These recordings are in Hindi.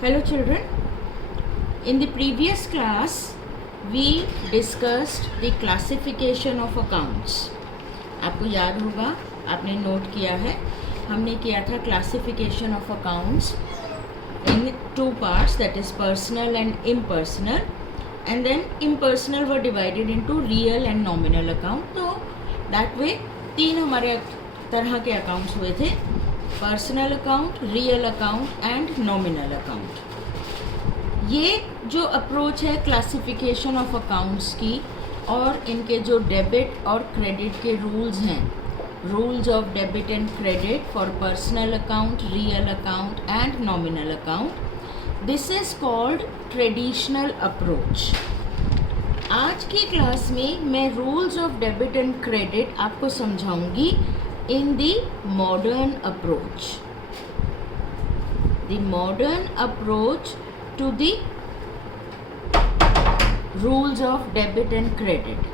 Hello children, in the previous class we discussed the classification of accounts. आपको याद होगा, आपने नोट किया है, हमने किया था classification of accounts in two parts, that is personal and impersonal, and then impersonal were divided into real and nominal account. तो that way तीन हमारे तरह के accounts हुए थे, personal account, real account and nominal account. ये जो अप्रोच है क्लासिफिकेशन ऑफ अकाउंट्स की और इनके जो डेबिट और क्रेडिट के रूल्स हैं, rules of debit and credit for personal account, real account and nominal account, this is called traditional approach. आज की क्लास में मैं rules of debit and credit आपको समझाऊंगी in the modern approach, the modern approach to the rules of debit and credit।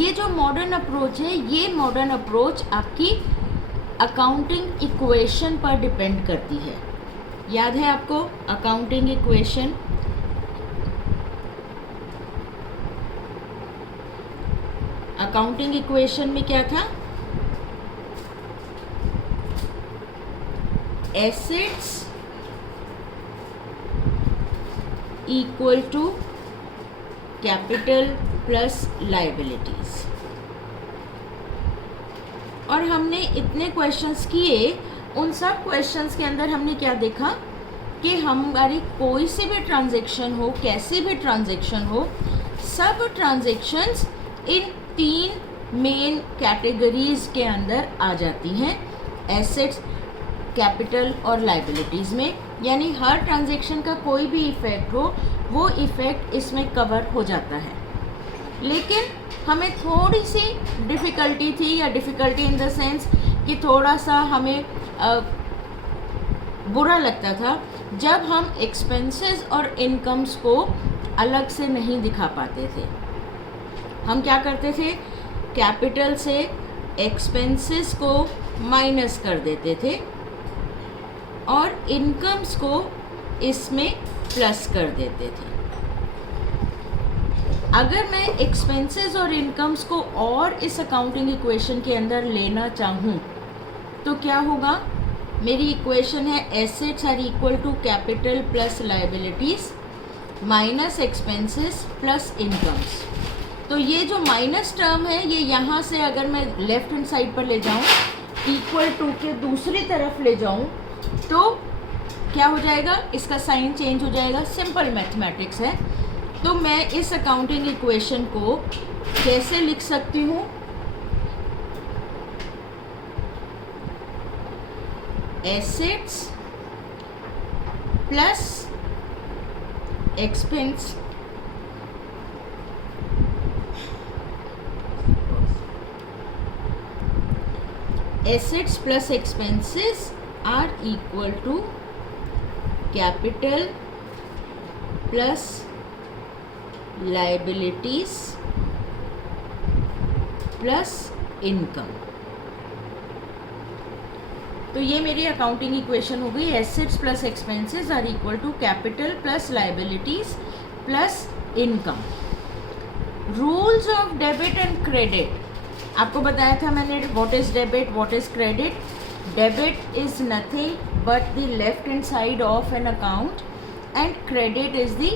ये जो मॉडर्न अप्रोच है, ये मॉडर्न अप्रोच आपकी अकाउंटिंग इक्वेशन पर डिपेंड करती है। याद है आपको अकाउंटिंग इक्वेशन? अकाउंटिंग इक्वेशन में क्या था? Assets equal to capital plus liabilities. और हमने इतने क्वेश्चंस किए, उन सब क्वेश्चंस के अंदर हमने क्या देखा कि हमारी कोई से भी ट्रांजैक्शन हो, कैसे भी ट्रांजैक्शन हो, सब ट्रांजैक्शंस इन तीन मेन कैटेगरीज के अंदर आ जाती हैं, एसेट्स, कैपिटल और लाइबिलिटीज़ में। यानी हर ट्रांजैक्शन का कोई भी इफ़ेक्ट हो, वो इफ़ेक्ट इसमें कवर हो जाता है। लेकिन हमें थोड़ी सी डिफ़िकल्टी थी, या डिफ़िकल्टी इन द सेंस कि थोड़ा सा हमें बुरा लगता था जब हम एक्सपेंसेस और इनकम्स को अलग से नहीं दिखा पाते थे। हम क्या करते थे? कैपिटल से एक्सपेंसेस को माइनस कर देते थे और इनकम्स को इसमें प्लस कर देते थे। अगर मैं एक्सपेंसेस और इनकम्स को और इस अकाउंटिंग इक्वेशन के अंदर लेना चाहूँ तो क्या होगा? मेरी इक्वेशन है assets are equal to capital plus liabilities minus expenses plus incomes. तो ये जो माइनस टर्म है, ये यहाँ से अगर मैं लेफ्ट हैंड साइड पर ले जाऊँ, इक्वल टू के दूसरी तरफ ले जाऊँ, तो क्या हो जाएगा? इसका साइन चेंज हो जाएगा। सिंपल मैथमेटिक्स है। तो मैं इस अकाउंटिंग इक्वेशन को कैसे लिख सकती हूँ? Assets plus expense assets plus expenses are equal to capital plus liabilities plus income। तो ये मेरी अकाउंटिंग इक्वेशन हो गई। Assets plus expenses are equal to capital plus liabilities plus income. Rules of debit and credit आपको बताया था मैंने, what is debit, what is credit. Debit is nothing but the left hand side of an account and credit is the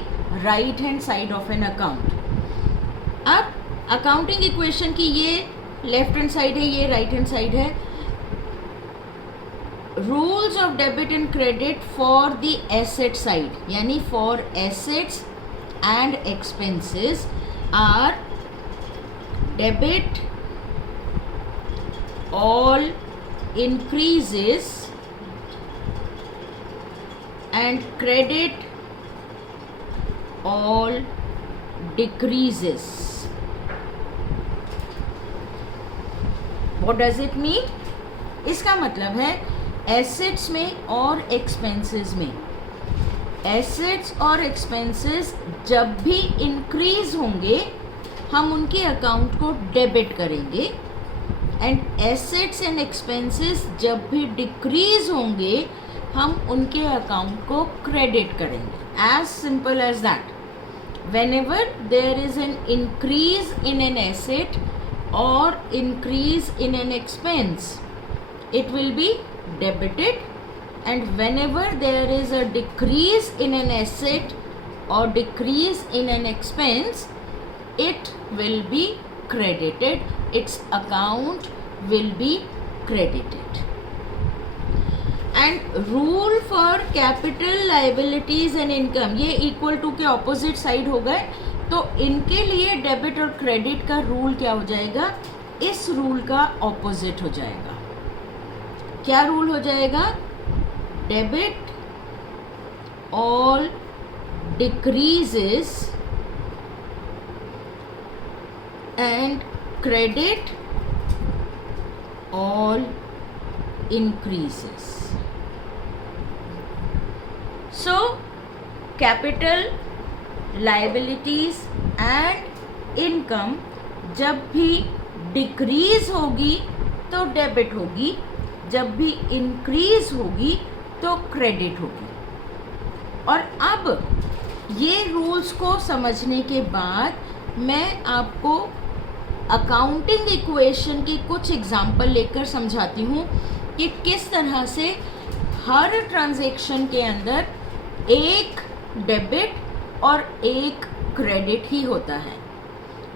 right hand side of an account। अब अकाउंटिंग इक्वेशन की ये लेफ्ट हैंड साइड है, ये राइट हैंड साइड है। Rules of debit and credit for the asset side, यानी for assets and expenses are debit all increases and credit all decreases। What does it mean? इसका मतलब है एसेट्स में और एक्सपेंसेस में, एसेट्स और एक्सपेंसेस जब भी इंक्रीज होंगे हम उनके अकाउंट को डेबिट करेंगे, एंड एसेट्स एंड एक्सपेंसेस जब भी डिक्रीज होंगे हम उनके अकाउंट को क्रेडिट करेंगे. As simple as that. Whenever there is an increase in an asset or increase in an expense, it will be debited, and whenever there is a decrease in an asset or decrease in an expense, it will be credited. Its account will be credited. And rule for capital liabilities and income, ये इक्वल टू के ऑपोजिट साइड हो गए, तो इनके लिए डेबिट और क्रेडिट का रूल क्या हो जाएगा, इस रूल का ऑपोजिट हो जाएगा. क्या रूल हो जाएगा, debit all decreases and credit all increases. So capital liabilities and income जब भी डिक्रीज होगी तो डेबिट होगी, जब भी इंक्रीज होगी तो क्रेडिट होगी. और अब ये रूल्स को समझने के बाद मैं आपको अकाउंटिंग इक्वेशन की कुछ एग्जाम्पल लेकर समझाती हूँ कि किस तरह से हर ट्रांजैक्शन के अंदर एक डेबिट और एक क्रेडिट ही होता है.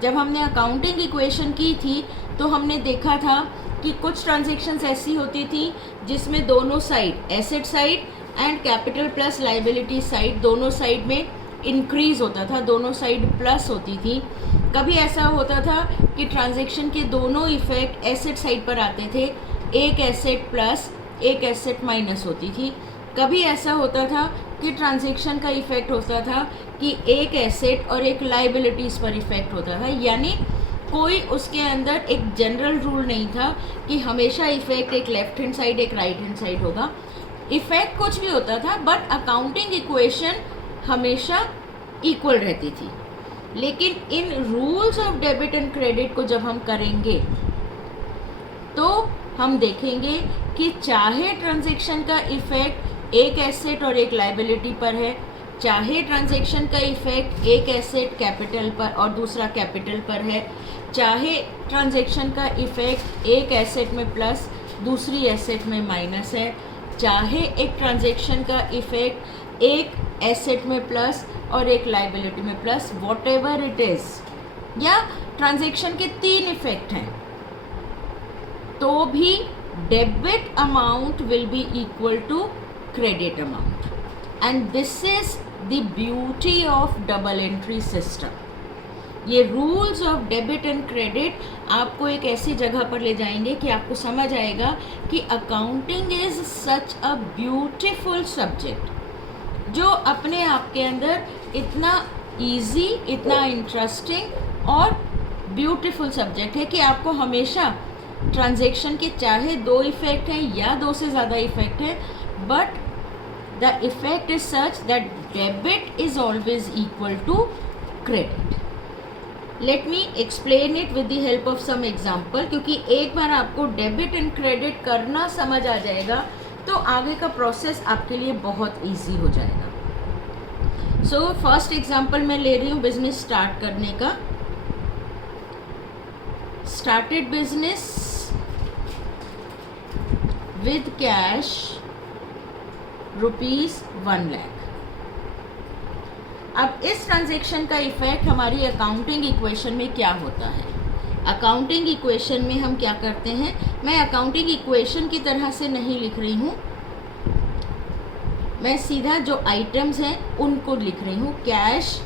जब हमने अकाउंटिंग इक्वेशन की थी तो हमने देखा था कि कुछ ट्रांजैक्शंस ऐसी होती थी जिसमें दोनों side, asset side and capital plus liability side, दोनों साइड में इंक्रीज होता था, दोनों साइड प्लस होती थी. कभी ऐसा होता था कि ट्रांजैक्शन के दोनों इफेक्ट एसेट साइड पर आते थे, एक एसेट प्लस एक एसेट माइनस होती थी. कभी ऐसा होता था कि ट्रांजैक्शन का इफेक्ट होता था कि एक एसेट और एक लाइबिलिटीज़ पर इफेक्ट होता था. यानी कोई उसके अंदर एक जनरल रूल नहीं था कि हमेशा इफेक्ट एक लेफ्ट हैंड साइड एक राइट हैंड साइड होगा. इफेक्ट कुछ भी होता था, बट अकाउंटिंग इक्वेशन हमेशा इक्वल रहती थी. लेकिन इन rules of debit and credit को जब हम करेंगे तो हम देखेंगे कि चाहे ट्रांजैक्शन का इफेक्ट एक एसेट और एक लाइबिलिटी पर है, चाहे ट्रांजैक्शन का इफेक्ट एक एसेट कैपिटल पर और दूसरा कैपिटल पर है, चाहे ट्रांजैक्शन का इफेक्ट एक एसेट में प्लस दूसरी एसेट में माइनस है, चाहे एक ट्रांजैक्शन का इफेक्ट एक एसेट में प्लस और एक लाइबिलिटी में plus, whatever it is, या ट्रांजैक्शन के 3 इफेक्ट हैं, तो भी debit amount will be equal to credit amount. And this is the beauty of double entry system. ये rules of debit and credit आपको एक ऐसी जगह पर ले जाएंगे कि आपको समझ आएगा कि accounting is such a beautiful subject, जो अपने आप के अंदर इतना इजी, इतना इंटरेस्टिंग और ब्यूटीफुल सब्जेक्ट है कि आपको हमेशा ट्रांजैक्शन के चाहे 2 इफेक्ट हैं या 2 से ज़्यादा इफेक्ट है, but the effect is such that debit is always equal to credit. Let me explain it with the help of some example, क्योंकि एक बार आपको डेबिट एंड क्रेडिट करना समझ आ जाएगा तो आगे का प्रोसेस आपके लिए बहुत ईजी हो जाएगा. सो फर्स्ट एग्जाम्पल मैं ले रही हूँ बिजनेस स्टार्ट करने का. Started business with cash ₹1 lakh. अब इस ट्रांजैक्शन का इफेक्ट हमारी अकाउंटिंग इक्वेशन में क्या होता है. अकाउंटिंग इक्वेशन में हम क्या करते हैं, मैं अकाउंटिंग इक्वेशन की तरह से नहीं लिख रही हूँ, मैं सीधा जो आइटम्स हैं उनको लिख रही हूँ. कैश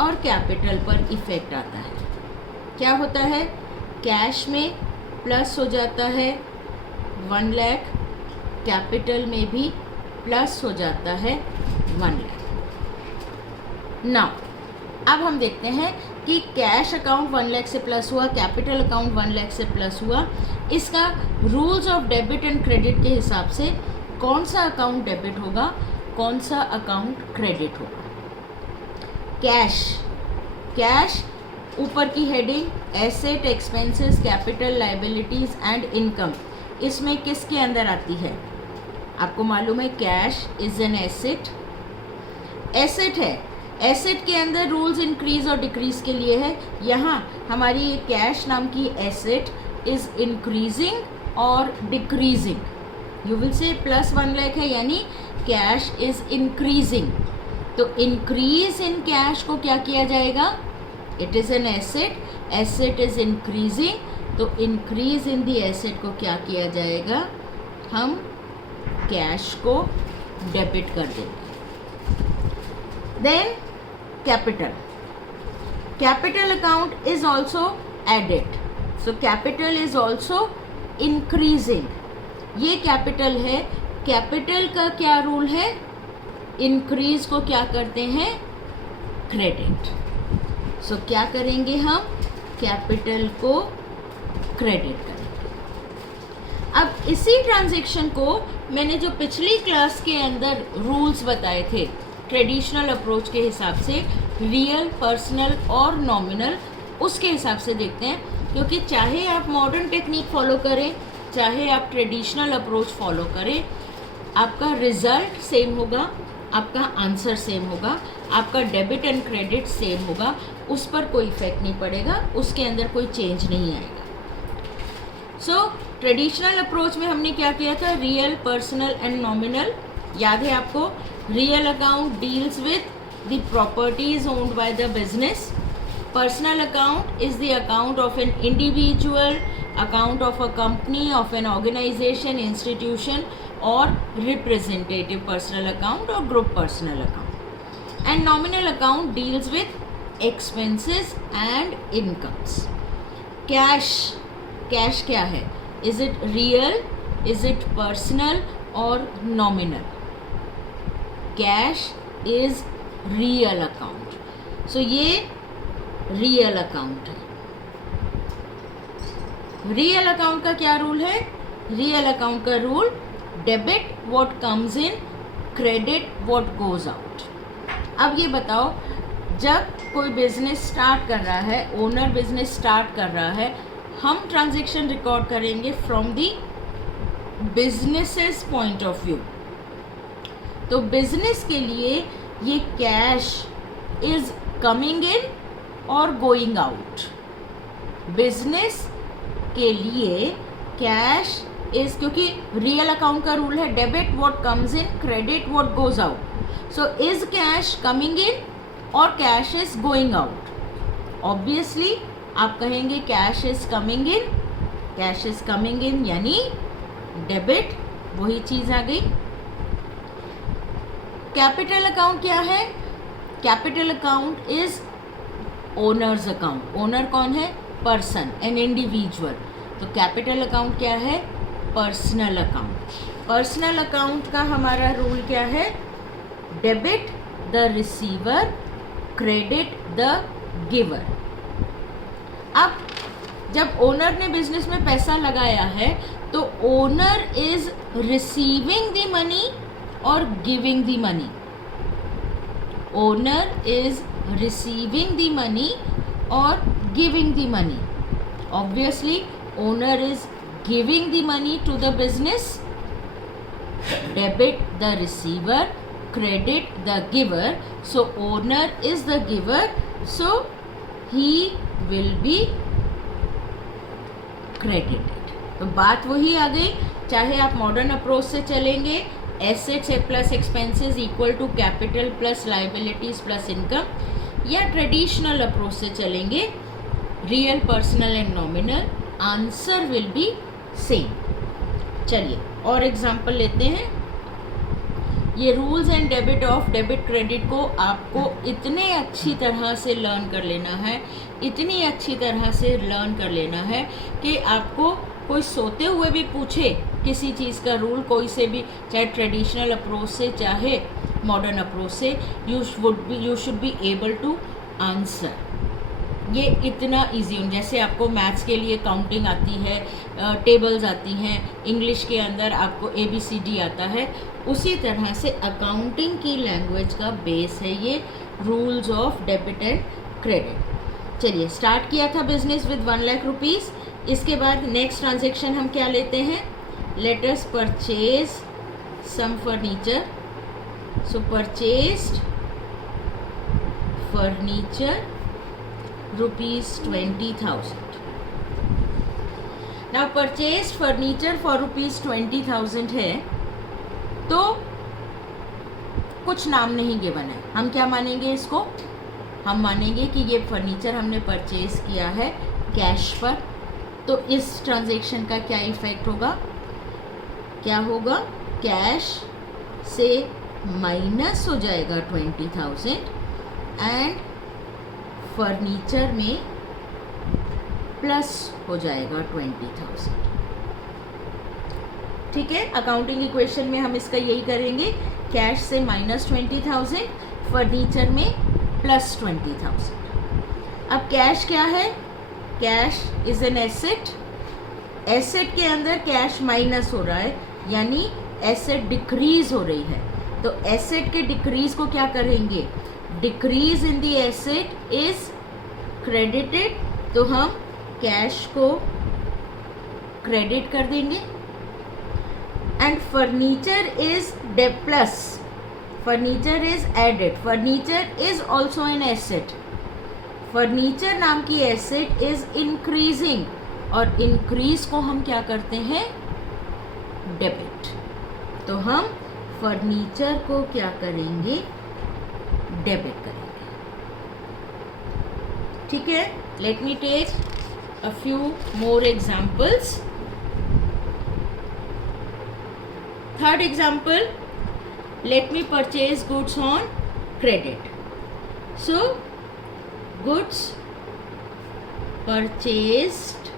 और कैपिटल पर इफेक्ट आता है. क्या होता है, कैश में प्लस हो जाता है 1 लाख, कैपिटल में भी प्लस हो जाता है 1 लाख. नाउ अब हम देखते हैं कि कैश अकाउंट 1 लाख से प्लस हुआ, कैपिटल अकाउंट 1 लाख से प्लस हुआ. इसका rules of debit and credit के हिसाब से कौन सा अकाउंट डेबिट होगा, कौन सा अकाउंट क्रेडिट होगा. कैश, कैश ऊपर की heading asset, expenses, capital, liabilities and income, इसमें किसके अंदर आती है, आपको मालूम है cash is an asset, asset है, एसेट के अंदर रूल्स इंक्रीज और डिक्रीज के लिए है। यहाँ हमारी ये कैश नाम की एसेट इज इंक्रीजिंग और decreasing, you will say +1 lakh है यानी कैश इज इंक्रीजिंग, तो इंक्रीज इन कैश को क्या किया जाएगा, it is an asset, asset is increasing, तो इंक्रीज इन दी एसेट को क्या किया जाएगा, हम कैश को डेबिट कर देंगे। Then capital, capital account is also added, so capital is also increasing, ये कैपिटल है, कैपिटल का क्या रूल है, इंक्रीज को क्या करते हैं, क्रेडिट, सो क्या करेंगे हम, कैपिटल को क्रेडिट करेंगे। अब इसी ट्रांजैक्शन को मैंने जो पिछली क्लास के अंदर रूल्स बताए थे ट्रेडिशनल अप्रोच के हिसाब से, रियल, पर्सनल और नॉमिनल, उसके हिसाब से देखते हैं, क्योंकि चाहे आप मॉडर्न टेक्निक फॉलो करें, चाहे आप ट्रेडिशनल अप्रोच फॉलो करें, आपका रिजल्ट सेम होगा, आपका आंसर सेम होगा, आपका डेबिट एंड क्रेडिट सेम होगा, उस पर कोई इफेक्ट नहीं पड़ेगा, उसके अंदर कोई चेंज नहीं आएगा। सो ट्रेडिशनल अप्रोच में हमने क्या किया था, रियल, पर्सनल एंड नॉमिनल, याद है आपको, real account deals with the properties owned by the business, personal account is the account of an individual, account of a company, of an organization, institution or representative personal account or group personal account, and nominal account deals with expenses and incomes. Cash, cash क्या है, is it real, is it personal or nominal? Cash is real account, so ये real account है। रियल अकाउंट का क्या रूल है, रियल अकाउंट का rule, debit what comes in, credit what goes out. अब ये बताओ, जब कोई बिजनेस स्टार्ट कर रहा है, ओनर बिजनेस स्टार्ट कर रहा है, हम ट्रांजैक्शन रिकॉर्ड करेंगे from the businesses point of view, तो बिजनेस के लिए ये कैश इज कमिंग इन और गोइंग आउट, बिजनेस के लिए कैश इज, क्योंकि रियल अकाउंट का रूल है debit what comes in, credit what goes out, so is cash coming in और cash is going out, obviously आप कहेंगे cash is coming in, cash is coming in यानी डेबिट, वही चीज आ गई। कैपिटल अकाउंट क्या है, capital account is owners account, owner कौन है, पर्सन, एन इंडिविजुअल, तो कैपिटल अकाउंट क्या है, पर्सनल अकाउंट। पर्सनल अकाउंट का हमारा रूल क्या है, debit the receiver, credit the giver. अब जब ओनर ने बिजनेस में पैसा लगाया है तो owner is receiving the money और giving the money, owner is receiving the money और giving the money, obviously owner is giving the money to the business, debit the receiver, credit the giver, so owner is the giver, so he will be credited। तो बात वही आ गई, चाहे आप मॉडर्न अप्रोच से चलेंगे, assets plus expenses equal to capital plus liabilities plus income, या ट्रेडिशनल अप्रोच से चलेंगे, real, personal and nominal, answer will be same. चलिए और एग्जांपल लेते हैं। ये rules and debit of debit credit को आपको इतने अच्छी तरह से लर्न कर लेना है, इतनी अच्छी तरह से लर्न कर लेना है कि आपको कोई सोते हुए भी पूछे किसी चीज़ का रूल, कोई से भी, चाहे ट्रेडिशनल अप्रोच से चाहे मॉडर्न अप्रोच से, you should be able to answer. ये इतना ईजी हो, जैसे आपको मैथ्स के लिए काउंटिंग आती है, टेबल्स आती हैं, इंग्लिश के अंदर आपको ABCD आता है, उसी तरह से अकाउंटिंग की लैंग्वेज का बेस है ये rules of debit and credit. चलिए स्टार्ट किया था बिजनेस विद 1 लाख रुपीज़, इसके बाद नेक्स्ट ट्रांजेक्शन हम क्या लेते हैं, let us purchase some furniture. So purchased furniture rupees 20,000. Now purchased furniture for rupees 20,000 है, तो कुछ नाम नहीं गिवन है, हम क्या मानेंगे इसको? हम मानेंगे कि ये फर्नीचर हमने परचेज किया है कैश पर। तो इस ट्रांजैक्शन का क्या इफेक्ट होगा? क्या होगा? कैश से माइनस हो जाएगा 20,000 एंड फर्नीचर में प्लस हो जाएगा 20,000। ठीक है, अकाउंटिंग इक्वेशन में हम इसका यही करेंगे, कैश से माइनस 20,000, फर्नीचर में प्लस 20,000। अब कैश क्या है? Cash is an asset. Asset के अंदर कैश माइनस हो रहा है, यानी एसेट डिक्रीज हो रही है। तो एसेट के डिक्रीज को क्या करेंगे? Decrease in the asset is credited, तो हम कैश को क्रेडिट कर देंगे। And furniture is plus, furniture is added, furniture is also an asset. Furniture नाम की एसेट इज इंक्रीजिंग, और इंक्रीज को हम क्या करते हैं? डेबिट। तो हम फर्नीचर को क्या करेंगे? डेबिट करेंगे। ठीक है, let me take a few more examples. Third example, let me purchase goods on credit. So goods purchased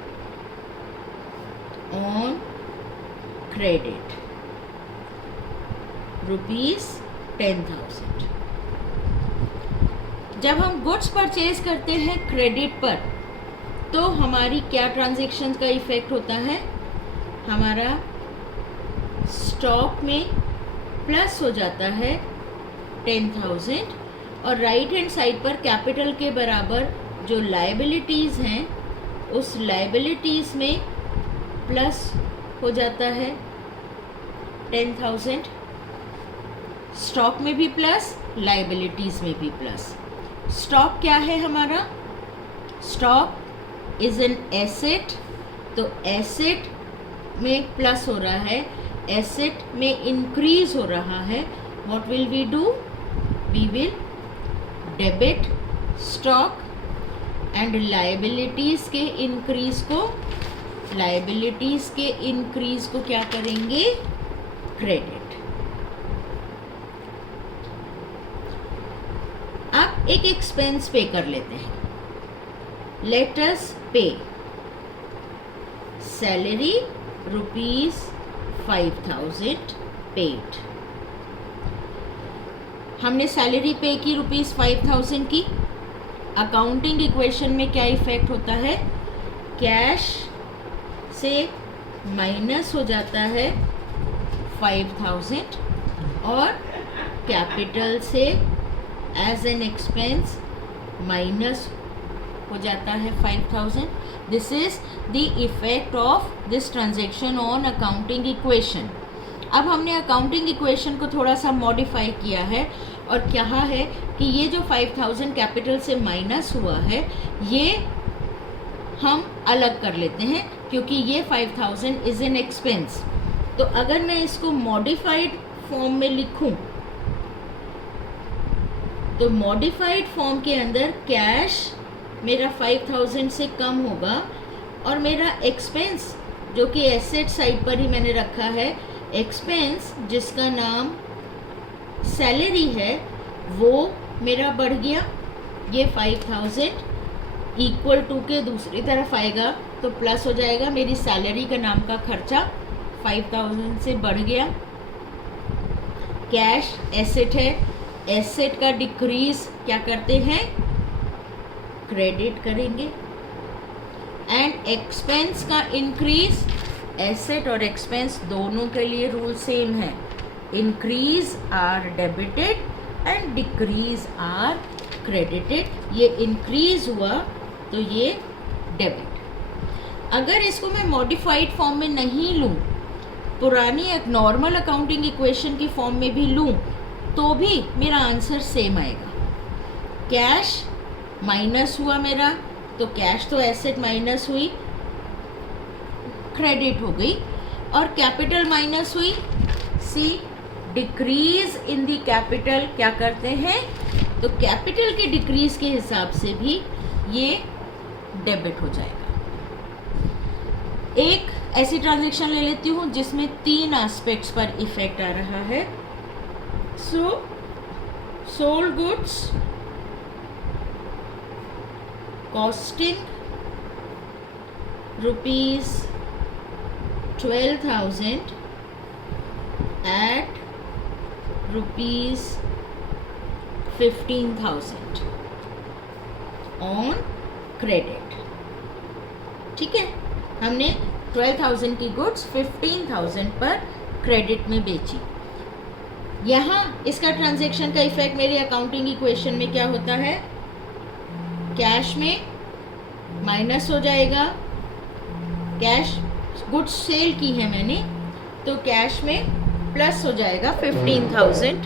on credit rupees 10,000। जब हम गुड्स परचेज करते हैं क्रेडिट पर, तो हमारी क्या ट्रांजैक्शन का इफेक्ट होता है? हमारा स्टॉक में प्लस हो जाता है 10,000, और राइट हैंड साइड पर कैपिटल के बराबर जो लायबिलिटीज़ हैं, उस लायबिलिटीज़ में प्लस हो जाता है 10,000। स्टॉक में भी प्लस, लायबिलिटीज़ में भी प्लस। स्टॉक क्या है हमारा? स्टॉक इज एन एसेट, तो एसेट में प्लस हो रहा है, एसेट में इंक्रीज हो रहा है। What will we do? We will debit stock and liabilities के इंक्रीज को, लायबिलिटीज के इंक्रीज को क्या करेंगे? क्रेडिट। अब एक एक्सपेंस पे कर लेते हैं। लेट अस पे सैलरी रुपीज 5,000 पेड। हमने सैलरी पे की रुपीज 5,000 की। अकाउंटिंग इक्वेशन में क्या इफेक्ट होता है? कैश से माइनस हो जाता है 5,000 और कैपिटल से एज एन एक्सपेंस माइनस हो जाता है 5,000। This is the effect of this transaction on accounting equation. अब हमने अकाउंटिंग इक्वेशन को थोड़ा सा मॉडिफाई किया है और कहा है कि ये जो 5,000 कैपिटल से माइनस हुआ है, ये हम अलग कर लेते हैं, क्योंकि ये 5,000 इज एन एक्सपेंस। तो अगर मैं इसको मॉडिफाइड फॉर्म में लिखूं, तो मॉडिफाइड फॉर्म के अंदर कैश मेरा 5,000 से कम होगा और मेरा एक्सपेंस, जो कि एसेट साइड पर ही मैंने रखा है, एक्सपेंस जिसका नाम सैलरी है, वो मेरा बढ़ गया। ये 5,000 इक्वल टू के दूसरी तरफ आएगा तो प्लस हो जाएगा। मेरी सैलरी का नाम का खर्चा 5,000 से बढ़ गया। कैश एसेट है, एसेट का डिक्रीज क्या करते हैं? क्रेडिट करेंगे। एंड एक्सपेंस का इंक्रीज, एसेट और एक्सपेंस दोनों के लिए रूल सेम है। Increase are debited and decrease are credited. ये इंक्रीज हुआ तो ये डेबिट। अगर इसको मैं मॉडिफाइड फॉर्म में नहीं लूँ पुरानी एक नॉर्मल अकाउंटिंग इक्वेशन की फॉर्म में भी लूँ तो भी मेरा आंसर सेम आएगा। कैश माइनस हुआ मेरा, तो कैश तो एसेट माइनस हुई, क्रेडिट हो गई, और कैपिटल माइनस हुई, सी डिक्रीज इन द कैपिटल क्या करते हैं, तो कैपिटल के डिक्रीज के हिसाब से भी ये डेबिट हो जाएगा। एक ऐसी ट्रांजैक्शन ले लेती हूँ जिसमें 3 एस्पेक्ट्स पर इफेक्ट आ रहा है। सो sold goods costing ₹12,000 at ₹15,000 on credit. ठीक है, हमने 12,000 की गुड्स 15,000 पर क्रेडिट में बेची। यहाँ इसका ट्रांजैक्शन का इफेक्ट मेरे अकाउंटिंग इक्वेशन में क्या होता है, कैश में माइनस हो जाएगा, कैश गुड्स सेल की है मैंने तो कैश में प्लस हो जाएगा 15,000